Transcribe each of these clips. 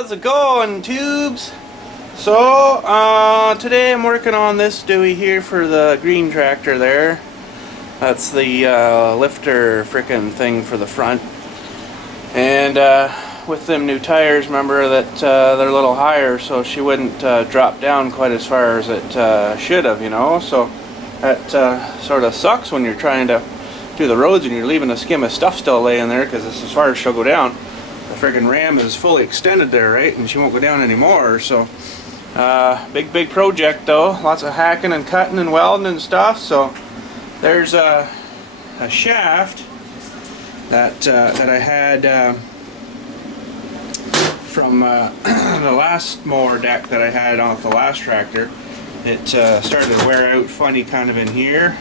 How's it going, tubes? So, today I'm working on this dewey here for the green tractor there. That's the lifter frickin' thing for the front. And with them new tires, remember that they're a little higher, so she wouldn't drop down quite as far as it should have, you know. So that sort of sucks when you're trying to do the roads and you're leaving a skim of stuff still laying there, because it's as far as she'll go down. The friggin' ram is fully extended there, right, and she won't go down anymore. So big project though, lots of hacking and cutting and welding and stuff. So there's a shaft that I had from the last mower deck that I had off the last tractor. It started to wear out funny kind of in here,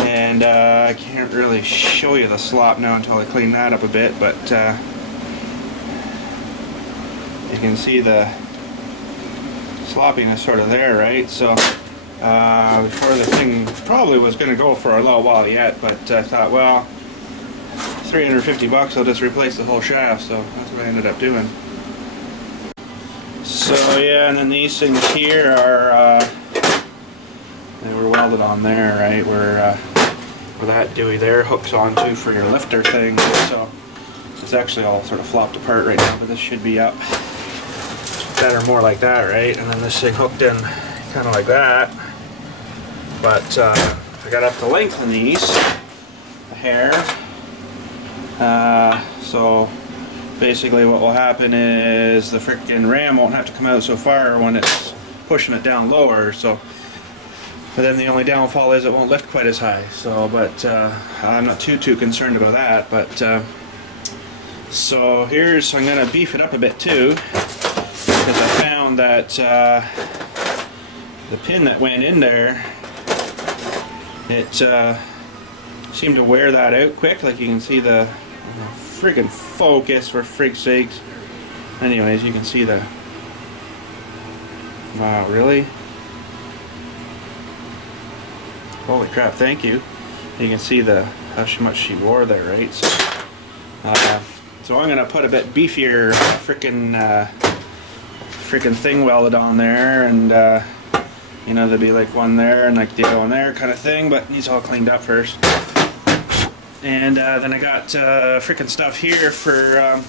and I can't really show you the slop now until I clean that up a bit, but you can see the sloppiness sort of there, right? So before the thing probably was going to go for a little while yet, but I thought, well, $350, I'll just replace the whole shaft. So that's what I ended up doing. So yeah, and then these things here are they were welded on there, right, where that dewey there hooks onto for your lifter thing. So it's actually all sort of flopped apart right now, but this should be up better, more like that, right? And then this thing hooked in kind of like that. But I got up to lengthen these a hair. So basically what will happen is the frickin' ram won't have to come out so far when it's pushing it down lower. So, but then the only downfall is it won't lift quite as high. So, but I'm not too concerned about that. But so here's, I'm gonna beef it up a bit too, because I found that the pin that went in there, it seemed to wear that out quick. Like you can see the friggin' focus, for frig's sakes. Anyways, you can see the, wow, really? Holy crap, thank you. You can see the how much she wore there, right? So I'm gonna put a bit beefier frickin' thing welded on there, and you know, there'll be like one there and like the other one there kind of thing, but it needs all cleaned up first. And then I got frickin' stuff here for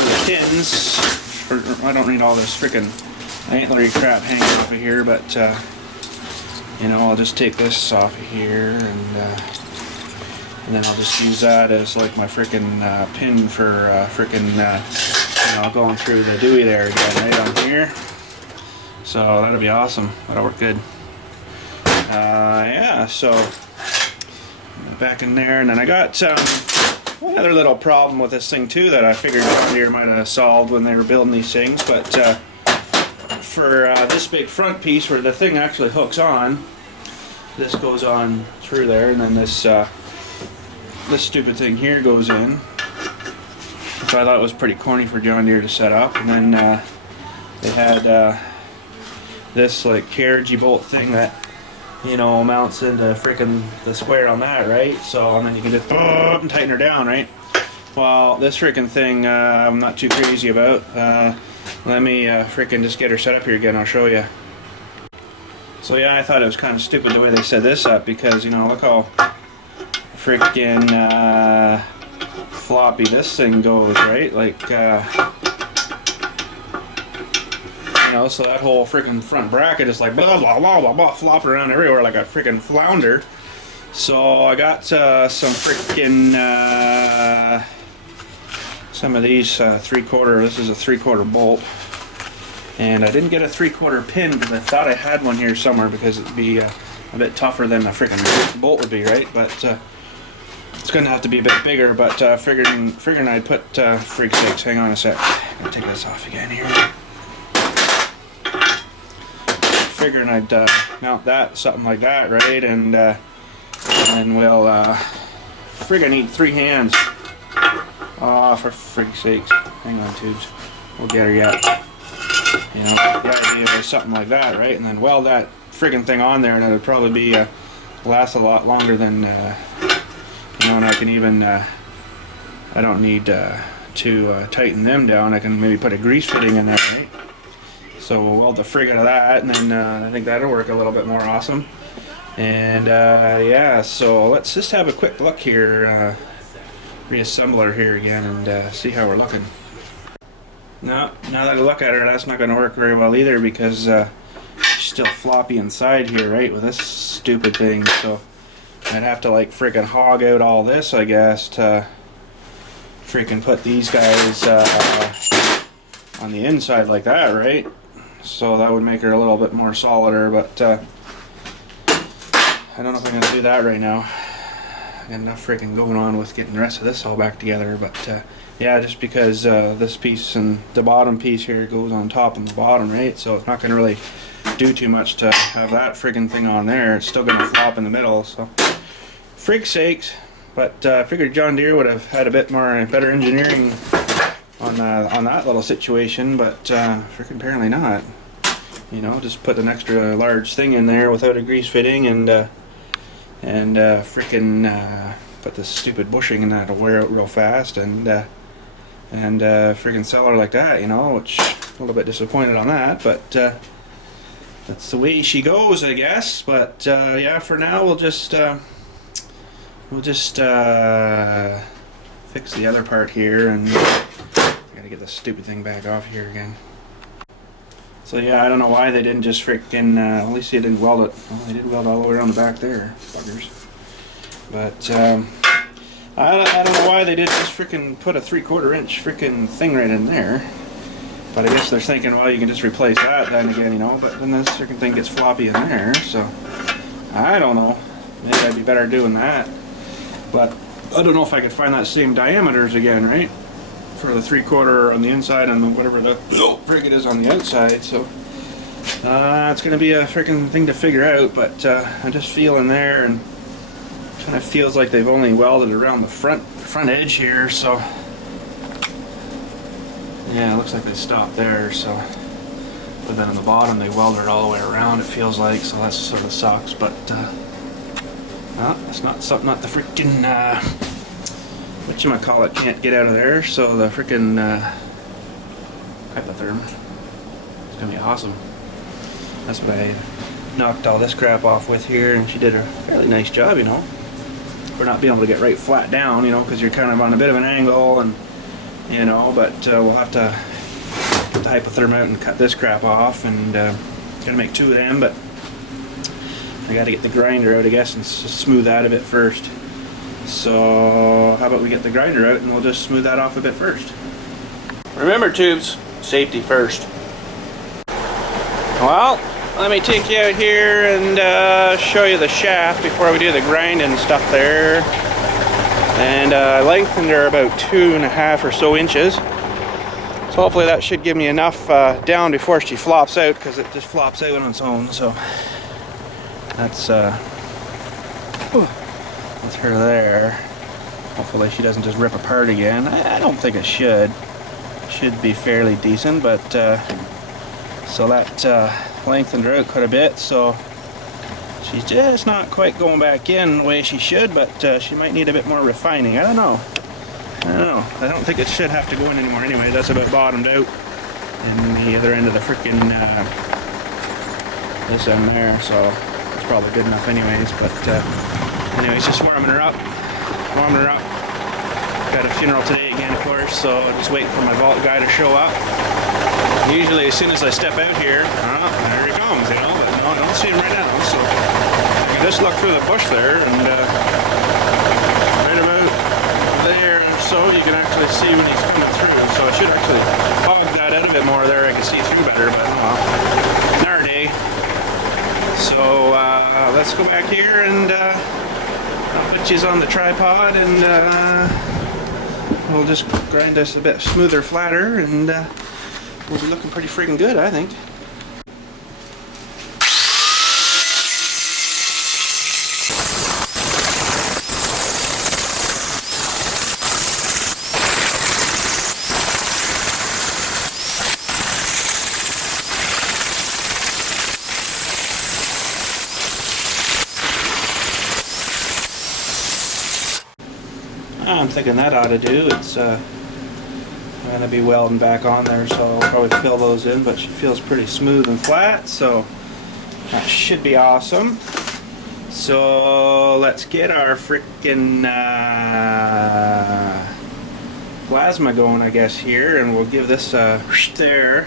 the pins. I don't need all this frickin' antlery crap hanging off of here, but you know, I'll just take this off of here, and then I'll just use that as like my frickin' pin for frickin' you know, going through the dewey there again, right on here. So that'll be awesome. That'll work good. Yeah, so back in there, and then I got one other little problem with this thing too that I figured John Deere might have solved when they were building these things. But for this big front piece where the thing actually hooks on, this goes on through there, and then this this stupid thing here goes in, which I thought was pretty corny for John Deere to set up. And then they had this like carriagey bolt thing that, you know, mounts into frickin' the square on that, right? So, and then you can just and tighten her down, right? Well, this frickin' thing I'm not too crazy about. Let me frickin' just get her set up here again, I'll show you. So yeah, I thought it was kind of stupid the way they set this up, because, you know, look how frickin' floppy this thing goes, right? Like, you know, so that whole freaking front bracket is like blah blah blah blah blah, flopping around everywhere like a freaking flounder. So I got some freaking some of these 3/4. This is a 3/4 bolt, and I didn't get a 3/4 pin because I thought I had one here somewhere, because it'd be a bit tougher than a freaking bolt would be, right? But it's gonna have to be a bit bigger. But figuring I'd put frig sakes. Hang on a sec. I'm gonna take this off again here. Figuring I'd mount that, something like that, right? And we'll frig, I need 3 hands. Oh, for frig's sakes. Hang on, tubes. We'll get her yet. You know, the idea is something like that, right? And then weld that friggin' thing on there, and it'll probably be last a lot longer than you know, and I can even I don't need to tighten them down, I can maybe put a grease fitting in there, right? So we'll weld the frig out of that, and then I think that'll work a little bit more awesome. And yeah, so let's just have a quick look here, reassembler here again, and see how we're looking. Now that I look at her, that's not going to work very well either, because she's still floppy inside here, right, with this stupid thing. So I'd have to like freaking hog out all this, I guess, to freaking put these guys on the inside like that, right? So that would make her a little bit more solider, but I don't know if I'm going to do that right now. I got enough freaking going on with getting the rest of this all back together, but yeah, just because this piece and the bottom piece here goes on top and the bottom, right? So it's not going to really do too much to have that friggin' thing on there. It's still going to flop in the middle, so frig sakes. But I figured John Deere would have had a bit more better engineering on that little situation, but freaking apparently not. You know, just put an extra large thing in there without a grease fitting, and freaking put this stupid bushing in that to wear out real fast, and freaking sell her like that, you know, which I'm a little bit disappointed on that, but that's the way she goes, I guess. But yeah, for now we'll just fix the other part here, and I gotta get this stupid thing back off here again. So yeah, I don't know why they didn't just freaking, at least they didn't weld it. Well, they did weld all the way around the back there, buggers. But I don't know why they didn't just freaking put a 3/4 inch freaking thing right in there. But I guess they're thinking, well, you can just replace that then again, you know, but then this freaking thing gets floppy in there, so I don't know. Maybe I'd be better doing that. But I don't know if I could find that same diameters again, right? For the 3/4 on the inside and whatever the frig it is on the outside, so it's gonna be a freaking thing to figure out. But I'm just feeling there, and it kind of feels like they've only welded around the front edge here, so yeah, it looks like they stopped there. So, but then on the bottom they welded it all the way around, it feels like, so that sort of sucks. But well, it's not something that the freaking whatchamacallit can't get out of there, so the freaking hypotherm is gonna be awesome. That's what I knocked all this crap off with here, and she did a fairly nice job, you know, for not being able to get right flat down, you know, because you're kind of on a bit of an angle, and you know, but we'll have to get the hypotherm out and cut this crap off, and gonna make 2 of them, but I gotta get the grinder out, I guess, and smooth that a bit first. So how about we get the grinder out and we'll just smooth that off a bit first. Remember, tubes, safety first. Well, let me take you out here and show you the shaft before we do the grinding stuff there. And I lengthened her about 2.5 or so inches. So hopefully that should give me enough down before she flops out, because it just flops out on its own. So that's her there. Hopefully she doesn't just rip apart again. I don't think it should. It should be fairly decent, but so that lengthened her out quite a bit, so she's just not quite going back in the way she should, but she might need a bit more refining. I don't know. I don't think it should have to go in anymore anyway. That's about bottomed out in the other end of the freaking this end there, so it's probably good enough anyways. But anyways, just warming her up. Got a funeral today again, of course, so I'm just waiting for my vault guy to show up. Usually as soon as I step out here, there he comes, you know, but no, I don't see him right now, so I can just look through the bush there, and right about there, so you can actually see when he's coming through, so I should actually hog that out a bit more there, I can see through better, but well, in our day. So let's go back here, and I'll put you on the tripod, and we'll just grind this a bit smoother, flatter, and we'll be looking pretty freaking good, I think. I'm thinking that ought to do. It's going to be welding back on there, so I'll probably fill those in, but she feels pretty smooth and flat, so that should be awesome. So let's get our freaking plasma going, I guess, here, and we'll give this a there.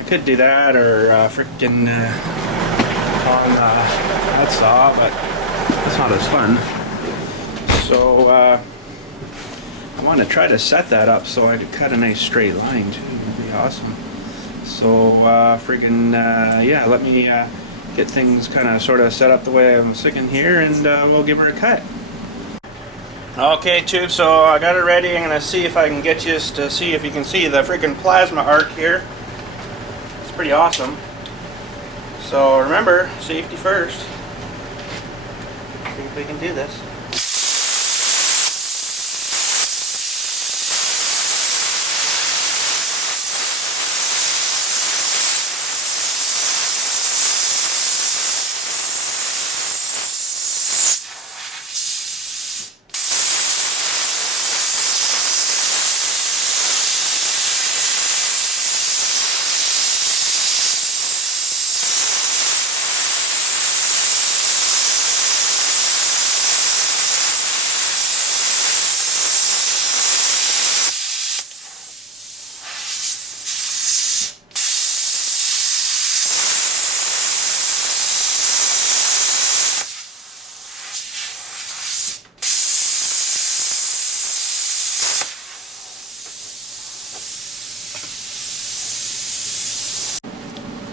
I could do that, or freaking on that saw, but it's not as fun. So I want to try to set that up so I could cut a nice straight line too. That'd be awesome. So yeah, let me get things kind of sort of set up the way I'm sticking here, and we'll give her a cut. Okay, tube, so I got it ready. I'm going to see if I can get you to see if you can see the freaking plasma arc here. It's pretty awesome. So remember, safety first. See if we can do this.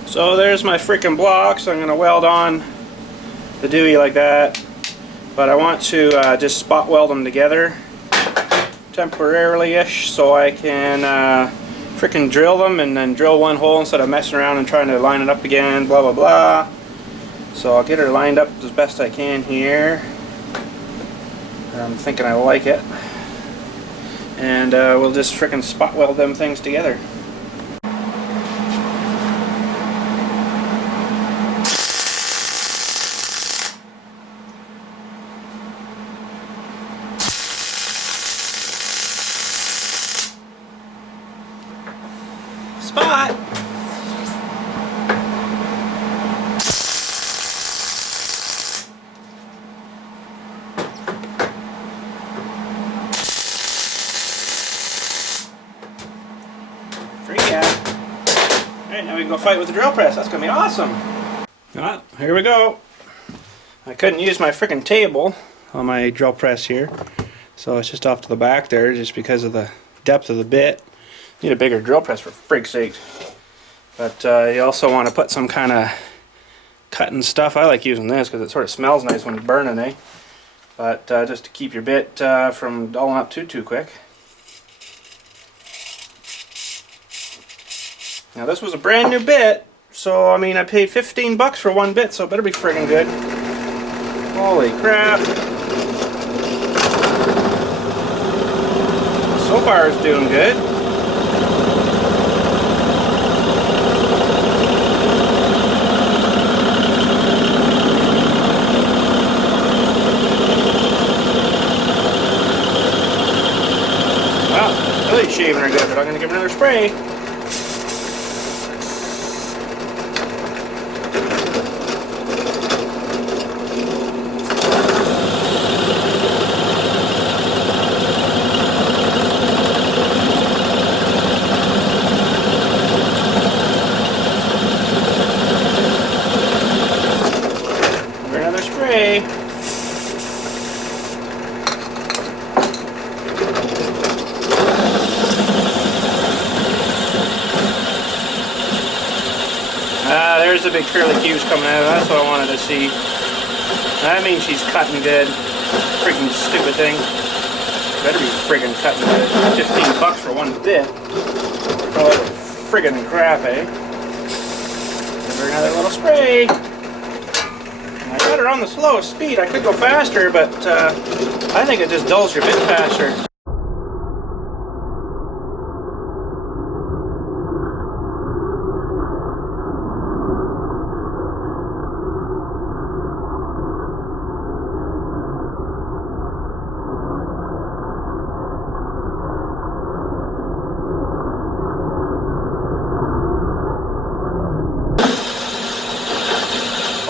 So there's my freaking blocks. I'm going to weld on the Dewey like that, but I want to just spot weld them together temporarily-ish so I can freaking drill them and then drill one hole instead of messing around and trying to line it up again, blah blah blah. So I'll get her lined up as best I can here. I'm thinking I like it, and we'll just freaking spot weld them things together. Spot! Freak out. Alright, now we can go fight with the drill press. That's gonna be awesome. Ah, here we go. I couldn't use my freaking table on my drill press here, so it's just off to the back there just because of the depth of the bit. Need a bigger drill press for freak's sake. But you also want to put some kind of cutting stuff. I like using this because it sort of smells nice when it's burning, eh? But just to keep your bit from dulling up too quick. Now this was a brand new bit, so I mean I paid 15 bucks for one bit, so it better be friggin' good. Holy crap. So far it's doing good. Really shaving her good, but I'm going to give her another spray. Give her another spray. There's the big curly cues coming out. That's what I wanted to see. That means she's cutting good. Freaking stupid thing. Better be friggin' cutting good. 15 bucks for one bit. Oh, friggin' crap, eh? Give her another little spray. I got her on the slowest speed. I could go faster, but I think it just dulls your bit faster.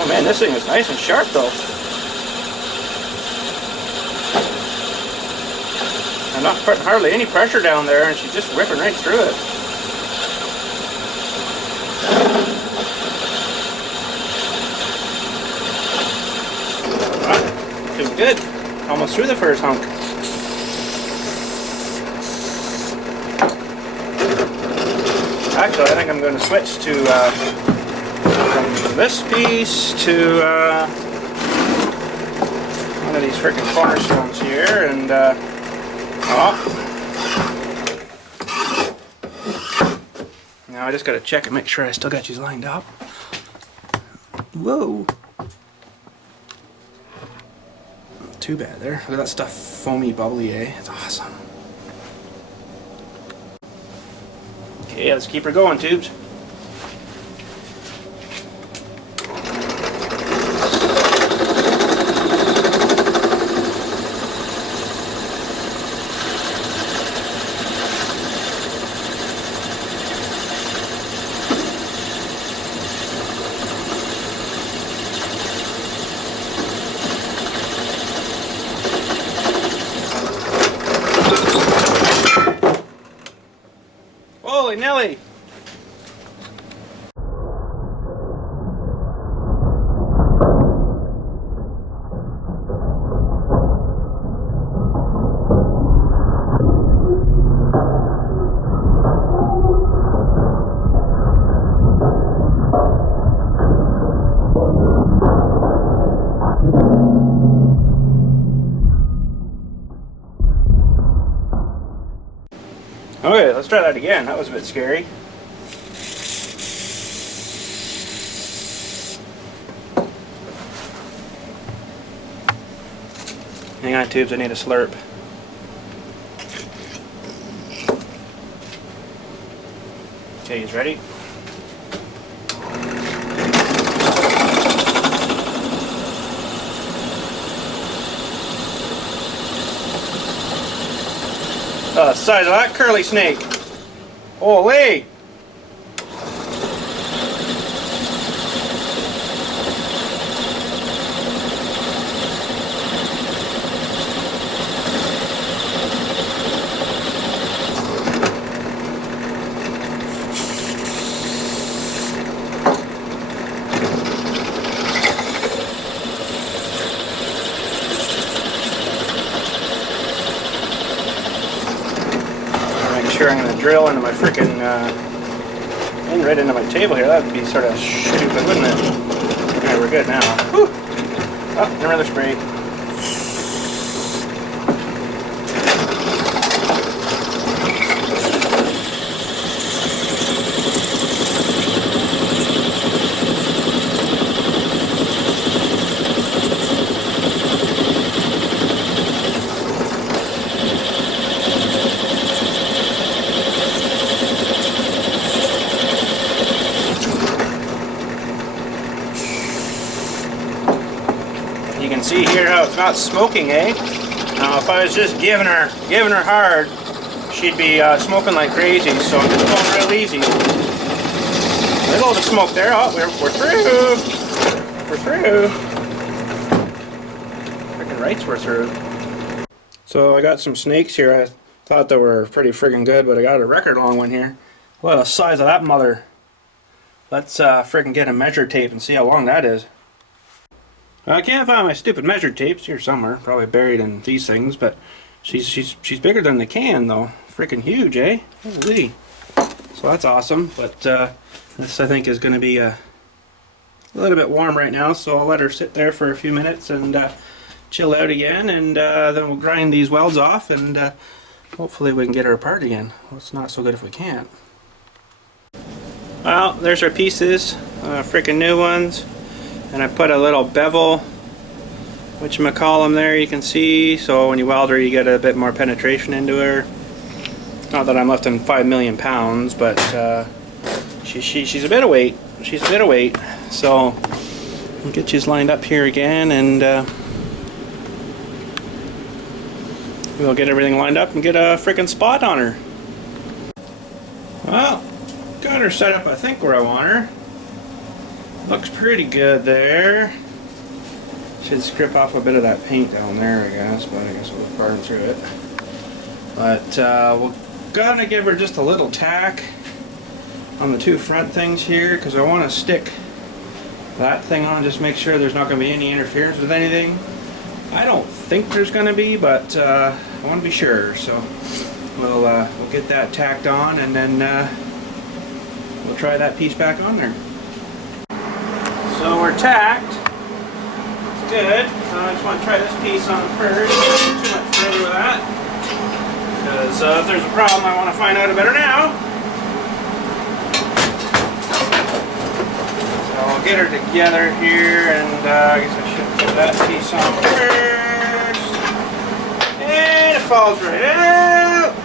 man, this thing is nice and sharp though. I'm not putting hardly any pressure down there, and she's just whipping right through it. Ah, doing good. Almost through the first hunk. Actually, I think I'm going to switch to from this piece to one of these freaking cornerstones here, and now I just got to check and make sure I still got these lined up. Whoa! Too bad there. Look at that stuff, foamy, bubbly, eh? It's awesome. Okay, let's keep her going, tubes. Holy Nelly! Okay, let's try that again. That was a bit scary. Hang on, tubes, I need a slurp. Okay, he's ready. Size of that curly snake. Holy! Sure, I'm going to drill into my freaking in right into my table here. That would be sort of stupid, wouldn't it? Alright, we're good now. Whew. Oh, another spray. You can see here how it's not smoking, eh? Now, if I was just giving her hard, she'd be smoking like crazy. So I'm just going real easy. There's a little bit of smoke there. Oh, we're through. We're through. Freaking rights, we're through. So I got some snakes here. I thought they were pretty friggin' good, but I got a record long one here. What the size of that mother? Let's friggin' get a measure tape and see how long that is. I can't find my stupid measure tapes here somewhere, probably buried in these things, but she's bigger than the can though. Freaking huge, eh? Holy. So that's awesome, but this I think is going to be a little bit warm right now, so I'll let her sit there for a few minutes and chill out again, and then we'll grind these welds off, and hopefully we can get her apart again. Well, it's not so good if we can't. Well, there's our pieces, freaking new ones. And I put a little bevel, whatchamacallem there, you can see, so when you weld her you get a bit more penetration into her. Not that I'm lifting 5 million pounds, but she's a bit of weight. She's a bit of weight. So I'll get you lined up here again, and we'll get everything lined up and get a freaking spot on her. Well, got her set up I think where I want her. Looks pretty good there. Should strip off a bit of that paint down there, I guess, but I guess we'll burn through it. But we're gonna give her just a little tack on the two front things here, because I want to stick that thing on, just make sure there's not going to be any interference with anything. I don't think there's going to be, but I want to be sure. So we'll get that tacked on, and then we'll try that piece back on there. So we're tacked. It's good. I just want to try this piece on first. Not too much further with that, because if there's a problem, I want to find out better now. I'll get her together here, and I guess I should put that piece on first. And it falls right out.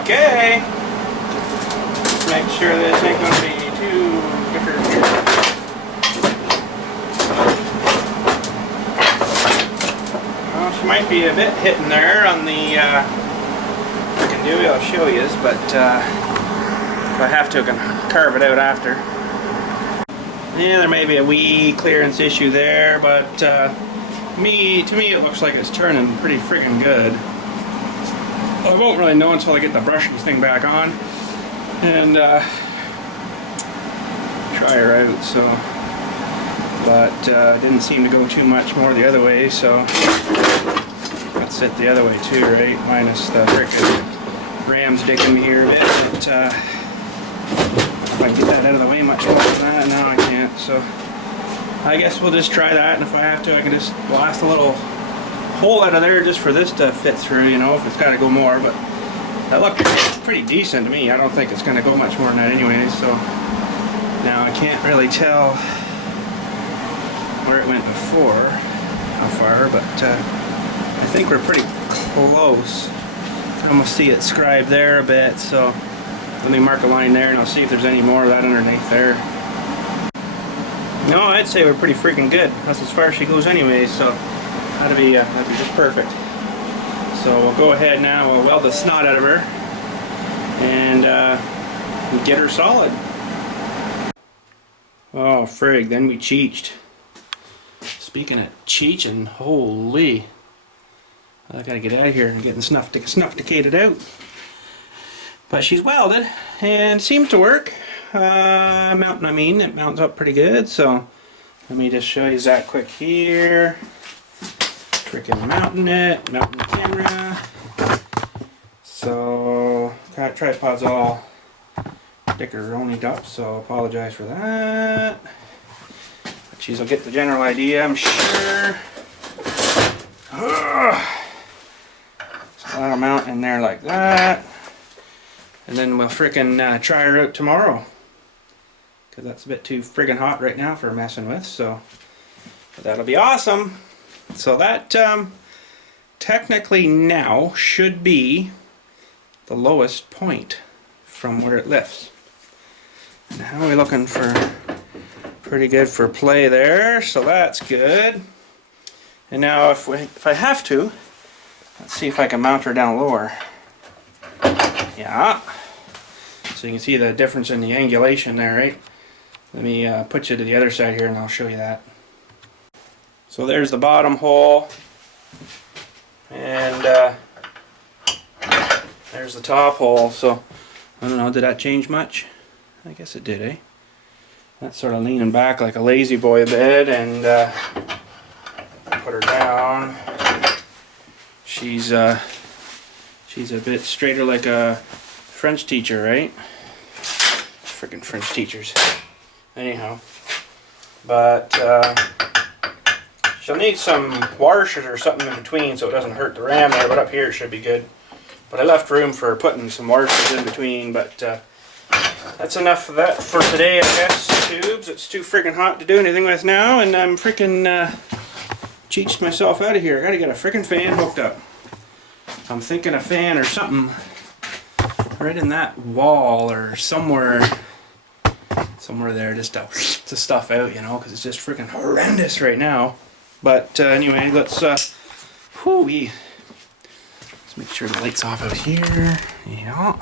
Okay. Let's make sure this ain't going to be too different here. Might be a bit hitting there on the frickin' dewey, I'll show you, but if I have to, I can carve it out after. Yeah, there may be a wee clearance issue there, but to me it looks like it's turning pretty friggin' good. I won't really know until I get the brushing thing back on and try her out. So, but didn't seem to go too much more the other way, so let's sit the other way too, right? Minus the frickin' ram's dicking me here a bit, but if I can get that out of the way much more than that, no I can't. So I guess we'll just try that, and if I have to I can just blast a little hole out of there just for this to fit through, you know, if it's got to go more, but that looked pretty decent to me. I don't think it's going to go much more than that anyway, so now I can't really tell where it went before, how far, but I think we're pretty close. I almost see it scribed there a bit, so let me mark a line there and I'll see if there's any more of that underneath there. No, I'd say we're pretty freaking good. That's as far as she goes anyway, so that'd be just perfect. So we'll go ahead now, we'll weld the snot out of her and get her solid. Oh frig, then we cheeched. Speaking of cheeching, holy, I gotta get out of here and get snuffticated out. But she's welded and seems to work. It mounts up pretty good, so let me just show you that quick here. Freaking mounting the camera. So that tripod's all dickeronied up, so I apologize for that. But she'll get the general idea, I'm sure. So that'll mount in there like that. And then we'll frickin' try her out tomorrow, because that's a bit too friggin' hot right now for messing with, so but that'll be awesome. So that technically now should be the lowest point from where it lifts. Now we're looking for pretty good for play there, so that's good. And now if I have to, let's see if I can mount her down lower. Yeah. So you can see the difference in the angulation there, right? Let me put you to the other side here and I'll show you that. So there's the bottom hole, and there's the top hole. So I don't know, did that change much? I guess it did, eh? That's sort of leaning back like a lazy boy a bit, and put her down. She's a bit straighter like a French teacher, right? Freaking French teachers. Anyhow, but she'll need some washers or something in between so it doesn't hurt the ram there, but up here it should be good. But I left room for putting some washers in between, but that's enough of that for today, I guess. Tubes, it's too freaking hot to do anything with now, and I'm freaking cheeched myself out of here. I gotta get a freaking fan hooked up. I'm thinking a fan or something right in that wall or somewhere there, just to the stuff out, you know, because it's just freaking horrendous right now. But anyway, let's let's make sure the light's off out here. Yeah.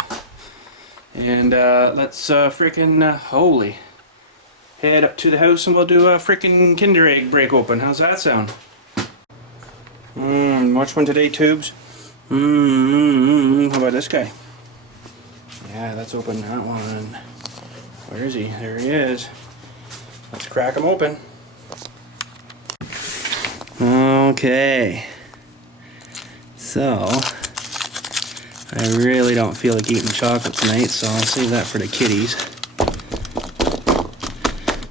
And let's freaking holy head up to the house and we'll do a freaking Kinder Egg break open. How's that sound? Which one today, tubes? How about this guy? Yeah, let's open that one. Where is he? There he is. Let's crack him open. Okay. So, I really don't feel like eating chocolate tonight, so I'll save that for the kitties.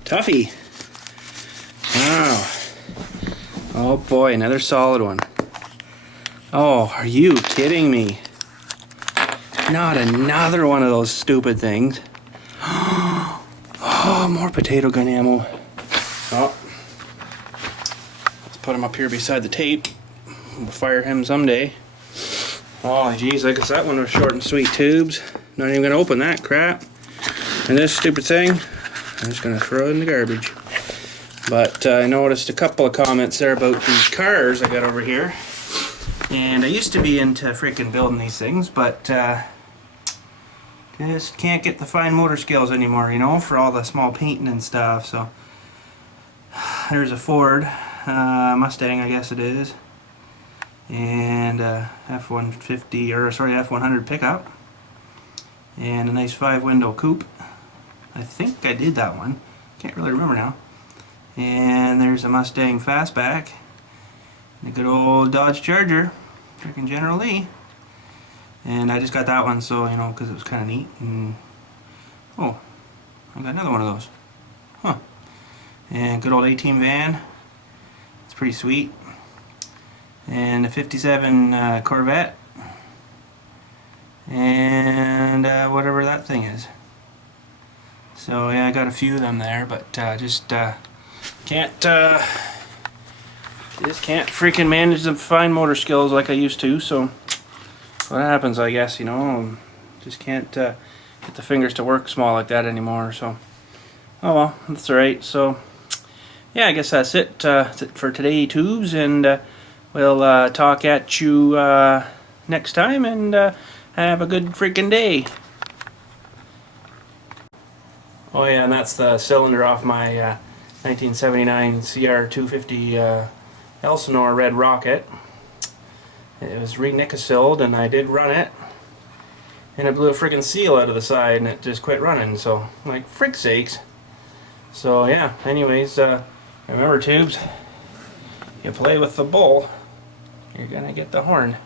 Tuffy! Wow. Oh boy, another solid one. Oh, are you kidding me? Not another one of those stupid things. Oh, more potato gun ammo. Oh. Let's put him up here beside the tape. We'll fire him someday. Oh, geez, I guess that one was short and sweet, tubes. Not even going to open that crap. And this stupid thing, I'm just going to throw it in the garbage. But I noticed a couple of comments there about these cars I got over here. And I used to be into freaking building these things, but just can't get the fine motor skills anymore, you know, for all the small painting and stuff. So there's a Ford Mustang, I guess it is, and F-150, or sorry, F-100 pickup, and a nice 5-window coupe. I think I did that one. Can't really remember now. And there's a Mustang Fastback, and a good old Dodge Charger, freaking General Lee. And I just got that one, so, you know, because it was kind of neat. And oh, I got another one of those. Huh. And good old A-Team van. It's pretty sweet. And a 57 Corvette. And whatever that thing is. So yeah, I got a few of them there, but just can't freaking manage the fine motor skills like I used to. So what happens, I guess, you know, just can't get the fingers to work small like that anymore. So oh well, that's alright. So yeah, I guess that's it for today, tubes, and we'll talk at you next time, and have a good freaking day. Oh yeah, and that's the cylinder off my 1979 CR250 Elsinore Red Rocket. It was re-nickel-sealed, and I did run it, and it blew a friggin' seal out of the side, and it just quit running. So, like, frick sakes. So yeah, anyways, remember, tubes, you play with the bull, you're gonna get the horn.